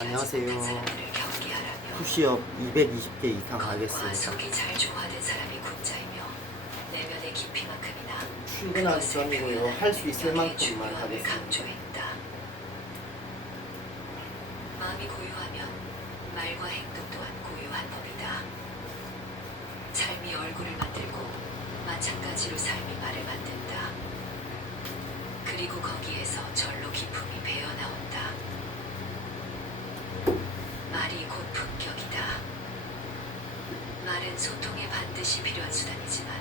안녕하세요. 푸시업 220개 이상 하겠습니다. 속이 잘 조화된 사람이 군자이며 내면의 깊이만큼이나 출근하기 전이고요. 할 수 있을 만큼만 중요함을 하겠습니다. 강조했다. 마음이 고요하면 말과 행동 또한 고요한 법이다. 삶이 얼굴을 만들고 마찬가지로 삶이 말을 만든다. 그리고 거기에서 절로 기품이 배어나온다. 말이 곧 품격이다. 말은 소통에 반드시 필요한 수단이지만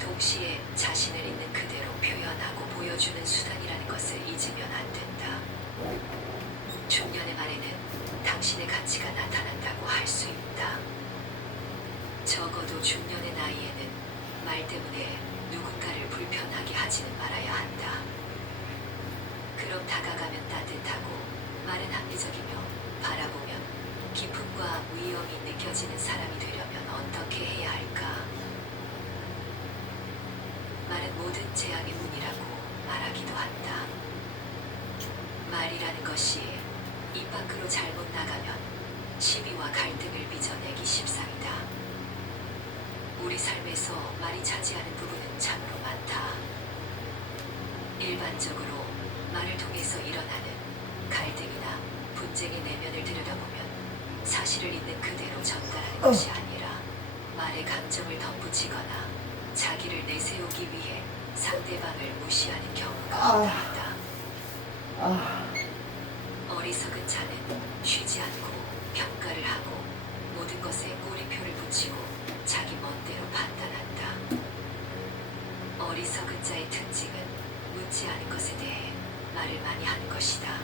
동시에 자신을 있는 그대로 표현하고 보여주는 수단이라는 것을 잊으면 안 된다. 중년의 말에는 당신의 가치가 나타난다고 할 수 있다. 적어도 중년의 나이에는 말 때문에 누군가를 불편하게 하지는 말아야 한다. 그럼 다가가면 따뜻하고 말은 합리적이며 바라보면 기쁨과 위엄이 느껴지는 사람이 되려면 어떻게 해야 할까? 말은 모든 재앙의 문이라고 말하기도 한다. 말이라는 것이 입 밖으로 잘못 나가면 시비와 갈등을 빚어내기 십상이다. 우리 삶에서 말이 차지하는 부분은 참으로 많다. 일반적으로 말을 통해서 일어나는 갈등이나 분쟁의 내면을 들여다보면 사실을 있는 그대로 전달하는 것이 아니라 말의 감정을 덧붙이거나 자기를 내세우기 위해 상대방을 무시하는 경우가 많다. 어리석은 자는 쉬지 않고 평가를 하고 모든 것에 꼬리표를 붙이고 자기 멋대로 판단한다. 어리석은 자의 특징은 묻지 않은 것에 대해 말을 많이 하는 것이다.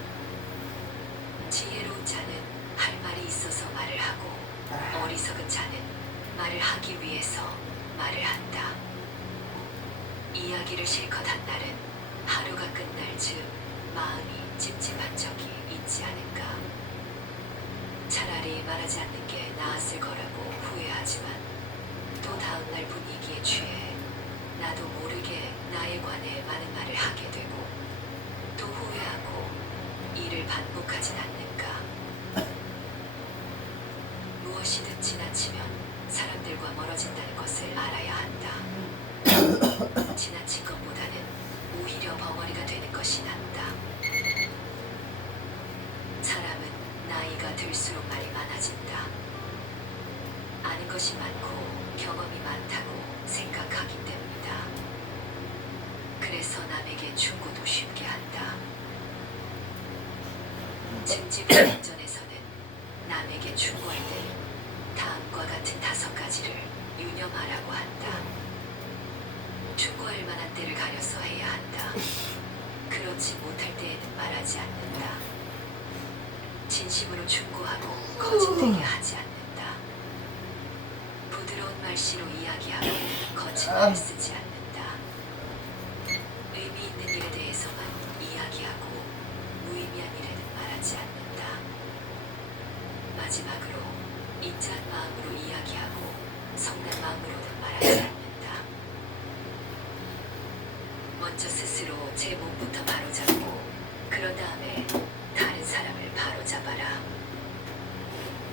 지혜로운 자는 할 말이 있어서 말을 하고 어리석은 자는 말을 하기 위해서 말을 한다. 이야기를 실컷 한 날은 하루가 끝날 즈음 마음이 찝찝한 적이 있지 않을까. 차라리 말하지 않는 게 나았을 거라고 후회하지만 또 다음날 분위기에 취해 나도 모르게 나에 관해 많은 말을 하게 되고 또 후회하고 이를 반복하진 않는가. 무엇이든 지나치면 사람들과 멀어진다는 것을 알아야 한다. 지나친 것보다는 오히려 벙어리가 되는 것이 낫다. 사람은 나이가 들수록 말이 많아진다. 아는 것이 많고 경험이 많다고 생각하기 때문이다. 그래서 남에게 충고도 쉽게 한다. 증지부전에서는 남에게 충고할 때 다음과 같은 5가지를 유념하라고 한다. 충고할 만한 때를 가려서 해야 한다. 그렇지 못할 때에는 말하지 않는다. 진심으로 충고하고 거짓되게 하지 않는다. 부드러운 말씨로 이야기하고 거친 말을 쓰지 않는다. 의미 있는 일에 대해서만 이야기하고 무의미한 일에는 말하지 않는다. 마지막으로 인자한 마음으로 이야기하고 성난 마음으로는 말하지 않는다. 먼저 스스로 제 몸부터 바로잡고 그런 다음에 다른 사람을 바로잡아라.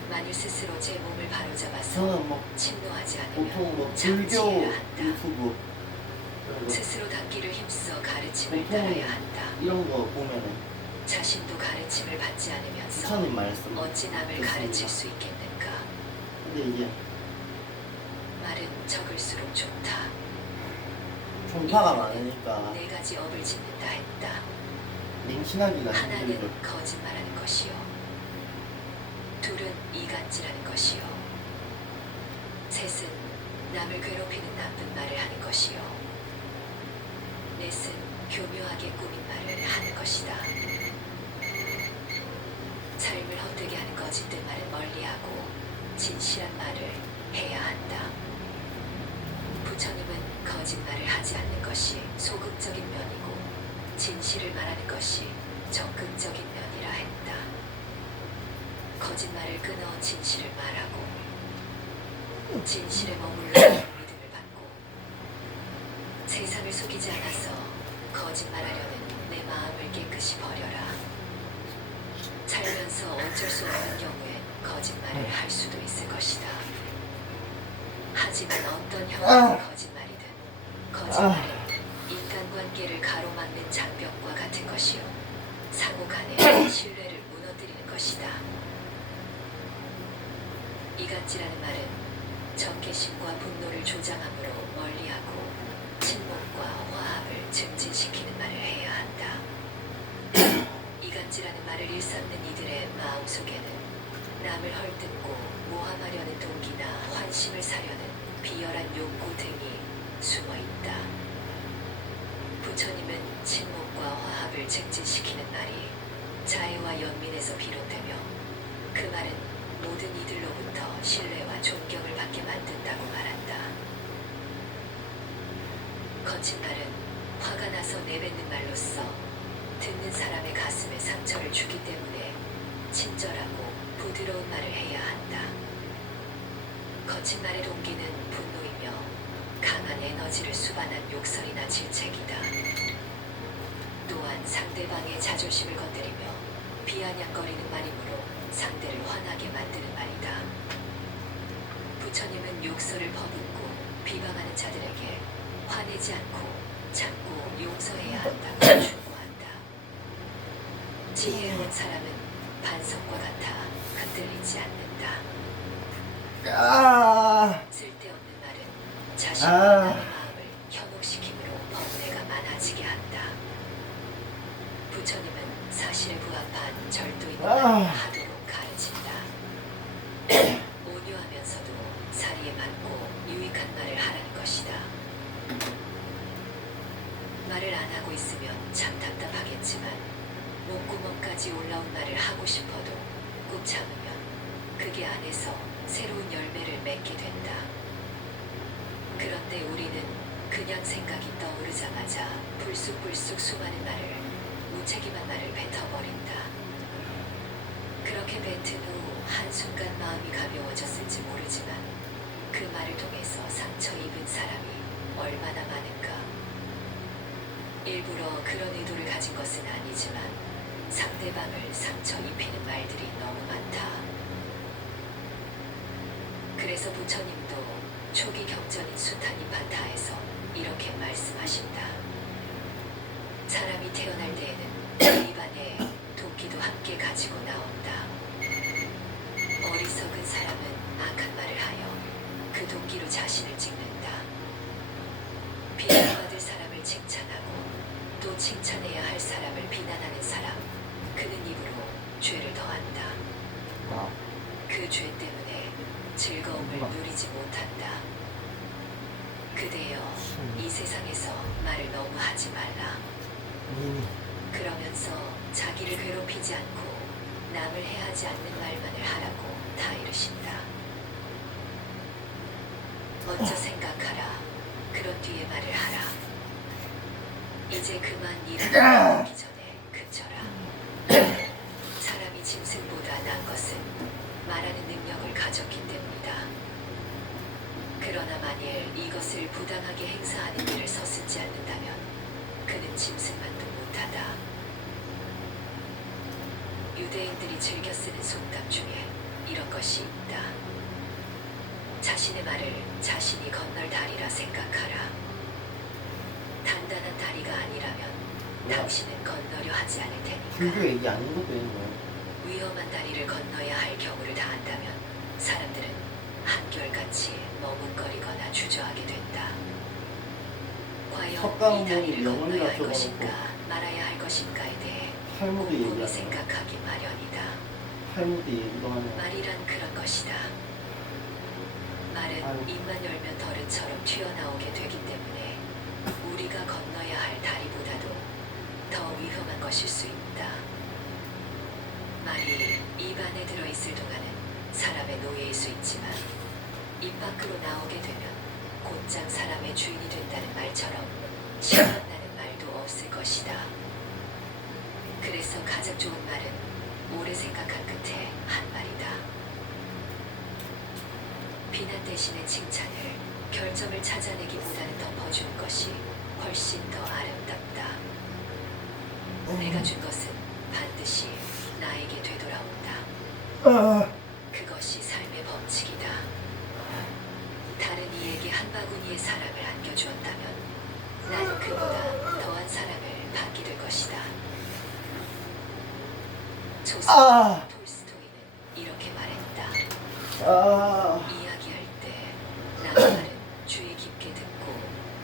만일 스스로 제 몸을 바로잡아서 저는 뭐 침노하지 않으면 보통 뭐 불교 잠지해야 한다. 유튜브 스스로 닦기를 힘써 가르침을 보통 따라야 한다. 이런 거 보면은 자신도 가르침을 받지 않으면서 부처님 말씀 어찌 남을 듣습니다. 가르칠 수 있겠는가. 근데 이게 말은 적을수록 좋다. 종파가 많으니까 4가지 업을 짓는다 했다. 맹신하기가 힘들죠. 하나는 거짓말하는 것이요, 둘은 이간질하는 것이요, 셋은 남을 괴롭히는 나쁜 말을 하는 것이요, 넷은 교묘하게 꾸민 말을 하는 것이다. 삶을 헛되게 하는 거짓된 말은 멀리하고 진실한 말을 해야 한다. 부처님은 거짓말을 하지 않는 것이 소극적인 면이고 진실을 말하는 것이 적극적인 면이라 했다. 거짓말을 끊어 진실을 말하고 진실에 머물러 믿음을 받고 세상을 속이지 않아서 거짓말하려는 내 마음을 깨끗이 버려라. 살면서 어쩔 수 없는 경우에 거짓말을 할 수도 있을 것이다. 하지만 어떤 형태의 거짓말이든 거짓말은 인간관계를 가로막는 장벽과 같은 것이요 상호 간의 신뢰를 무너뜨리는 것이다. 이간질하는 말은 적개심과 분노를 조장함으로 멀리하고 친목과 화합을 증진시키는 말을 해야 한다. 이간질하는 말을 일삼는 이들의 마음속에는 남을 헐뜯고 모함하려는 동기나 환심을 사려는 비열한 욕구 등이 숨어 있다. 부처님은 친목과 화합을 증진시키는 말이 자애와 연민에서 비롯되며 그 말은 모든 이들로부터 신뢰와 존경을 받게 만든다고 말한다. 거친 말은 화가 나서 내뱉는 말로써 듣는 사람의 가슴에 상처를 주기 때문에 친절하고 부드러운 말을 해야 한다. 거친 말의 동기는 분노이며 강한 에너지를 수반한 욕설이나 질책이다. 또한 상대방의 자존심을 건드리며 비아냥거리는 말이므로 상대를 화나게 만드는 말이다. 부처님은 욕설을 퍼붓고 비방하는 자들에게 화내지 않고 참고 용서해야 한다고 충고한다. 지혜 있는 사람은 반석과 같아 흔들리지 않는다. 쓸데없는 말은 자신과 남의 마음을 현혹시키므로 번뇌가 많아지게 한다. 부처님은 사실에 부합한 절도 있는 말을 하도록 가르친다. 온유하면서도 사리에 맞고 유익한 말을 하라는 것이다. 말을 안 하고 있으면 참 답답하겠지만 목구멍까지 올라온 말을 하고 싶어도 꾹 참으면 그게 안에서 새로운 열매를 맺게 된다. 그런데 우리는 그냥 생각이 떠오르자마자 불쑥불쑥 수많은 말을 무책임한 말을 뱉어버린다. 그렇게 뱉은 후 한순간 마음이 가벼워졌을지 모르지만 그 말을 통해서 상처 입은 사람이 얼마나 많은가. 일부러 그런 의도를 가진 것은 아니지만 상대방을 상처 입히는 말들이 너무 많다. 그래서 부처님도 초기 경전인 수타니파타에서 이렇게 말씀하신다. 사람이 태어날 때에는 그 입안에 도끼도 함께 가지고 나온다. 어리석은 사람은 악한 말을 하여 그 도끼로 자신을 찍는다. 비난받을 사람을 칭찬하고 또 칭찬해야 할 사람을 비난하는 사람, 그는 입으로 죄를 더한다. 그 죄 때문에 즐거움을 누리지 못한다. 그대여, 이 세상에서 말을 너무 하지 말라. 그러면서 자기를 괴롭히지 않고 남을 해하지 않는 말만을 하라고 다 이르신다. 먼저 생각하라. 그런 뒤에 말을 하라. 이제 그만 일을 하기 전에 그쳐라. 사람이 짐승보다 나은 것은 말하는 능력을 가졌기 때문이다. 그러나 만일 이것을 부당하게 행사하는 일을 서슴지 않는다면 그는 짐승만도 못하다. 유대인들이 즐겨 쓰는 속담 중에 이런 것이 있다. 자신의 말을 자신이 건널 다리라 생각하라. 단단한 다리가 아니라면 당신은 건너려 하지 않을 불교 테니까. 얘기 아닌 것도 있는 거야. 위험한 다리를 건너야 할 경우를 다한다면 사람들은 한결같이 머뭇거리거나 주저하게 된다. 과연 이 석가모니 다리를 건너야 명언이라 할 적어놓고 것인가 말아야 할 것인가에 대해 탈무드 곰곰이 얘기하는 생각하기 마련이다. 탈무드 얘기도 하네. 말이란 그런 것이다. 말은 아유. 입만 열면 덜은처럼 튀어나오게 되기 때문에 우리가 건너야 할 다리보다도 더 위험한 것일 수 있다. 말이 입 안에 들어있을 동안은 사람의 노예일 수 있지만 입 밖으로 나오게 되면 곧장 사람의 주인이 된다는 말처럼 실현나는 말도 없을 것이다. 그래서 가장 좋은 말은 오래 생각한 끝에 한 말이다. 비난 대신에 칭찬을, 결점을 찾아내기보다는 덮어주는 것이 훨씬 더 아름답다. 내가 준 것은 반드시 나에게 되돌아온다. 그것이 삶의 법칙이다. 다른 이에게 한 바구니의 사랑을 안겨주었다면 나는 그보다 더한 사랑을 받게 될 것이다. 조선 톨스토이는 이렇게 말했다. 이야기할 때 남의 말은 주의 깊게 듣고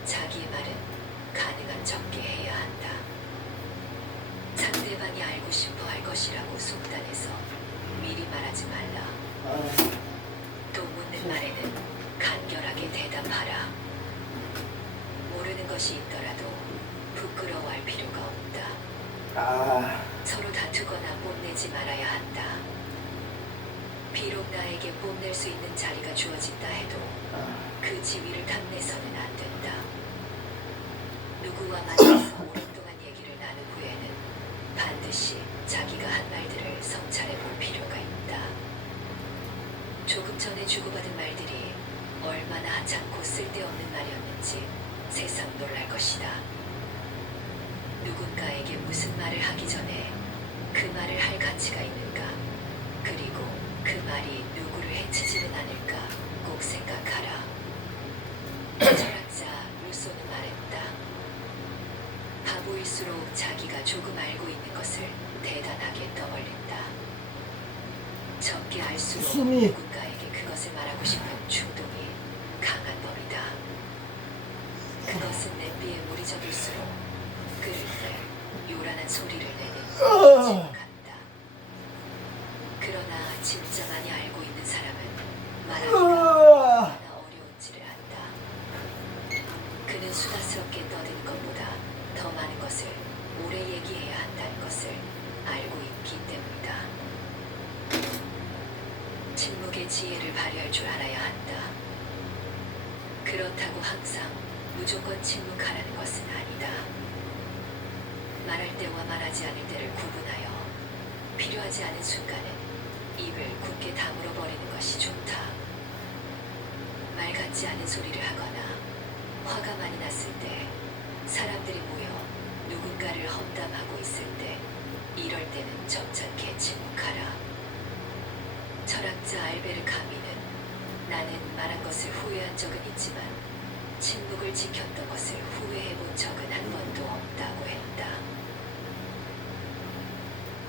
자기의 말은 가능한 적게 해야 한다. 상대방이 알고 싶어 할 것이라고 속단해서 미리 말하지 말라. 또 묻는 말에는 간결하게 대답하라. 모르는 것이 있더라도 부끄러워할 필요가 없다. 서로 다투거나 뽐내지 말아야 한다. 비록 나에게 뽐낼 수 있는 자리가 주어진다 해도 그 지위를 탐내서는 안 된다. 누구와 만나서 오랫동안 얘기를 나눈 후에는 반드시 자기가 한 말들을 성찰해 볼 필요가 있다. 조금 전에 주고받은 말들이 얼마나 하찮고 쓸데없는 말이었는지 세상 놀랄 것이다. 누군가에게 무슨 말을 하기 전에 그 말을 할 가치가 있는가, 그리고 그 말이 누구를 해치지는 않을까 꼭 생각하라. 철학자 루소는 말했다. 바보일수록 자기가 조금 알고 있는 것을 대단하게 떠벌린다. 적게 알수록 누군가에게 그것을 말하고 싶은 충동이 강한 법이다. 그것은 냄비에 물이 적을수록 끓을 때 요란한 소리를 내는 빛으로 간다. 그러나 진짜 많이 알고 있는 사람은 말하기가 얼마나 어려운지를 안다. 그는 수다스럽게 떠드는 것보다 더 많은 것을 오래 얘기해야 한다는 것을 알고 있기 때문이다. 침묵의 지혜를 발휘할 줄 알아야 한다. 그렇다고 항상 무조건 침묵하라는 것은 아니다. 말할 때와 말하지 않을 때를 구분하여 필요하지 않은 순간은 입을 굳게 다물어 버리는 것이 좋다. 말 같지 않은 소리를 하거나 화가 많이 났을 때, 사람들이 모여 누군가를 험담하고 있을 때, 이럴 때는 점잖게 침묵하라. 철학자 알베르 카미는 나는 말한 것을 후회한 적은 있지만 침묵을 지켰던 것을 후회해 본 적은 한 번도 없다고 했다.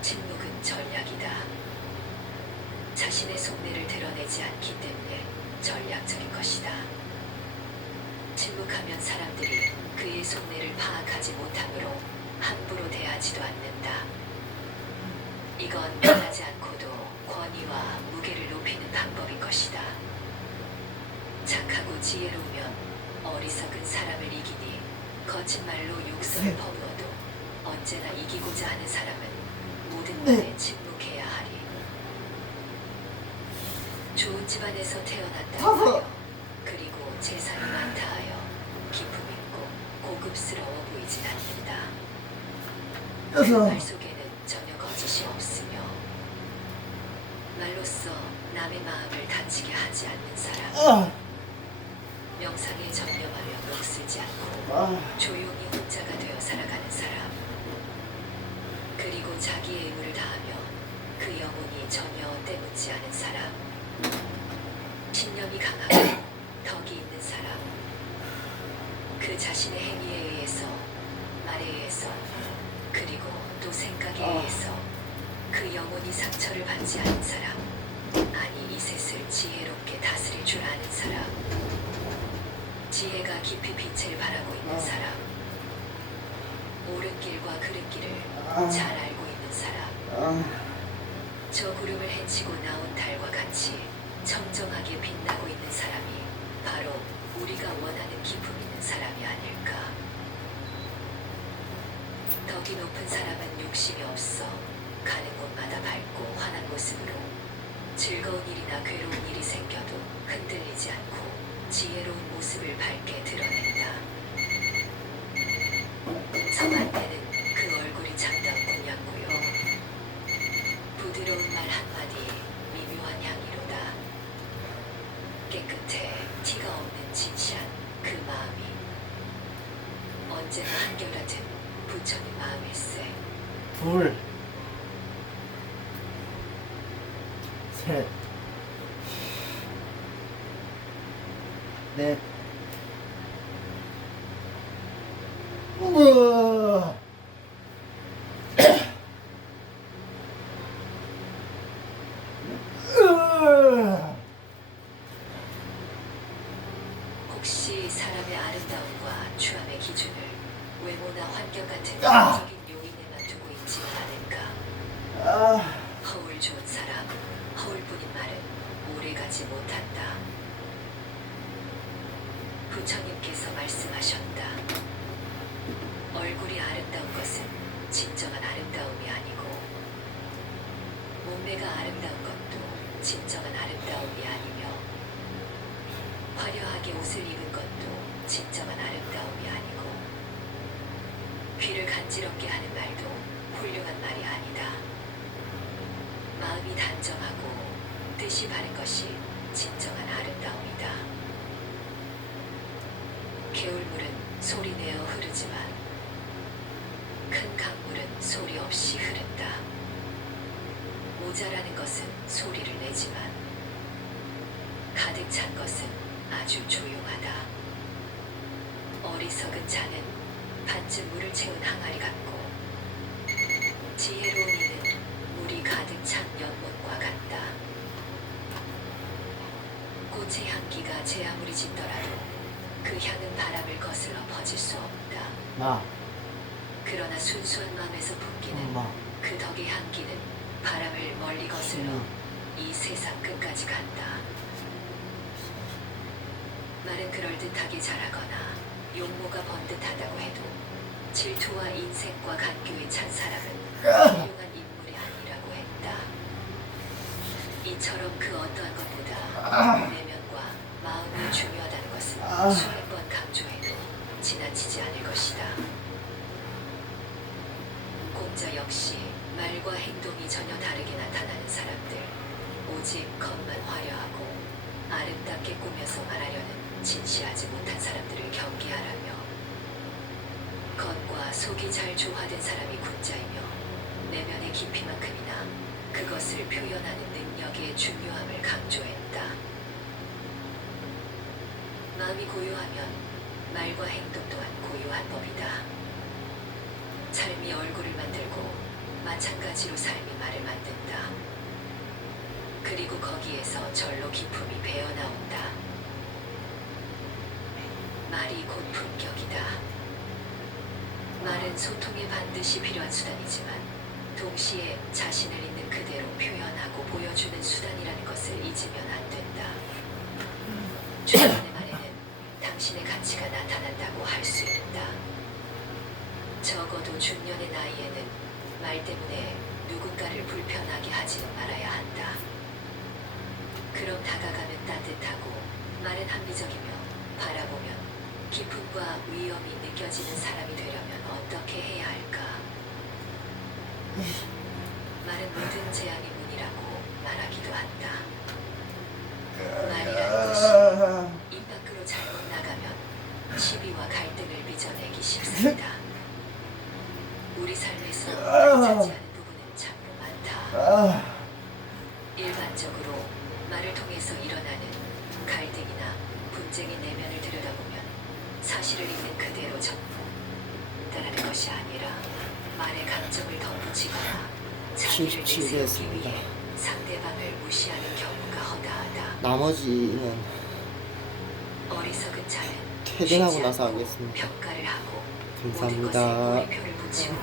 침묵은 전략이다. 자신의 속내를 드러내지 않기 때문에 전략적인 것이다. 침묵하면 사람들이 그의 속내를 파악하지 못하므로 함부로 대하지도 않는다. 이건 말하지 않고도 권위와 무게를 높이는 방법인 것이다. 착하고 지혜로우면 어리석은 사람을 이기니 거친 말로 욕설을 퍼부어도 언제나 이기고자 하는 사람은 모든 말에 침묵해야 하리. 좋은 집안에서 태어났다 하여 그리고 재산이 많다 하여 기품 있고 고급스러워 보이진 않는다. 그 말 속에는 전혀 거짓이 없으며 말로써 남의 마음을 다치게 하지 않는 사람, 명상에 전념하며 녹슬지 않고 조용히 혼자가 되어 살아가는 사람, 그리고 자기의 의무를 다하며 그 영혼이 전혀 때묻지 않은 사람, 신념이 강하고 덕이 있는 사람, 그 자신의 행위에 의해서, 말에 의해서, 그리고 또 생각에 의해서 그 영혼이 상처를 받지 않은 사람, 아니 이셋을 지혜롭게 다스릴 줄 아는 사람, 지혜가 깊이 빛을 발하고 있는 사람, 옳은 길과 그른 길을 잘 알고 있는 사람, 저 구름을 헤치고 나온 달과 같이 청정하게 빛나고 있는 사람이 바로 우리가 원하는 기품 있는 사람이 아닐까. 덕이 높은 사람은 욕심이 없어 가는 곳마다 밝고 환한 모습으로 즐거운 일이나 괴로운 일이 생겨도 흔들리지 않고 지혜로운 모습을 밝게 드러낸다. 서반대는 그 얼굴이 참다운 공양고요. 부드러운 말 한마디 미묘한 향기로다. 깨끗해 티가 없는 진실한 그 마음이 언제나 한결같은 부처님 마음일세. 불 셋, 넷, 우와. 혹시 사람의 아름다움과 추함의 기준을 외모나 환경 같은 아! 적인 요인에만 두고 있지는 않을까? 아, 허울 좋은 사람, 허울뿐인 말은 오래가지 못한다. 부처님께서 말씀하셨다. 얼굴이 아름다운 것은 진정한 아름다움이 아니고 몸매가 아름다운 것도 진정한 아름다움이 아니며 화려하게 옷을 입은 것도 진정한 아름다움이 아니고 귀를 간지럽게 하는 말도 훌륭한 말이 아니다. 마음이 단정하고 뜻이 바른 것이 진정한 아름다움이다. 개울물은 소리내어 흐르지만 큰 강물은 소리 없이 흐른다. 모자라는 것은 소리를 내지만 가득 찬 것은 아주 조용하다. 어리석은 자는 반쯤 물을 채운 항아리 같고 지혜로운 이는 물이 가득 찬 연못과 같다. 꽃의 향기가 제 아무리 짙더라도 그 향은 바람을 거슬러 퍼질 수 없다. 마, 그러나 순수한 마음에서 풍기는 엄마, 그 덕의 향기는 바람을 멀리 거슬러 이 세상 끝까지 간다. 말은 그럴듯하게 잘하거나 용모가 번듯하다고 해도 질투와 인색과 간교에 찬 사람은 훌륭한 인물이 아니라고 했다. 이처럼 그 어떠한 것보다 내면과 마음이 중요하다는 것은 수백 번 강조해도 지나치지 않을 것이다. 공자 역시 말과 행동이 전혀 다르게 나타나는 사람들, 오직 겉만 화려하고 아름답게 꾸며서 말하려는 진시하지 못한 사람들을 경계하라며 겉과 속이 잘 조화된 사람이 군자이며 내면의 깊이만큼이나 그것을 표현하는 능력의 중요함을 강조했다. 마음이 고요하면 말과 행동 또한 고요한 법이다. 삶이 얼굴을 만들고 마찬가지로 삶이 말을 만든다. 그리고 거기에서 절로 기품이 배어나온다. 말이 곧 품격이다. 말은 소통에 반드시 필요한 수단이지만 동시에 자신을 있는 그대로 표현하고 보여주는 수단이라는 것을 잊으면 안 된다. 중년의 말에는 당신의 가치가 나타난다고 할 수 있다. 적어도 중년의 나이에는 말 때문에 누군가를 불편하게 하지는 말아야 한다. 그럼 다가가면 따뜻하고 말은 합리적이며 바라보면 기쁨과 위엄이 느껴지는 사람이 되려면 어떻게 해야 할까? 말은 모든 재앙의 문이라고 말하기도 한다. 말이라는 것이 입 밖으로 잘못 나가면 시비와 갈등을 빚어내기 쉽습니다. 우리 삶에서 말이 차지하는 부분은 참으로 많다. 일반적으로 말을 통해서 일어나는 갈등이나 분쟁의 내면을 들여다보면 사실을 있는 그대로 전달하는 것이 아니라 말의 감정을 덧붙이거나 자기를 77 내세우기 했습니다. 위해 상대방을 무시하는 경우가 허다하다. 나머지는 어리석은 자는 퇴근하고 쉬지 나서 않고 하겠습니다. 평가를 하고 모든 감사합니다. 것에 꼬리표를 붙이고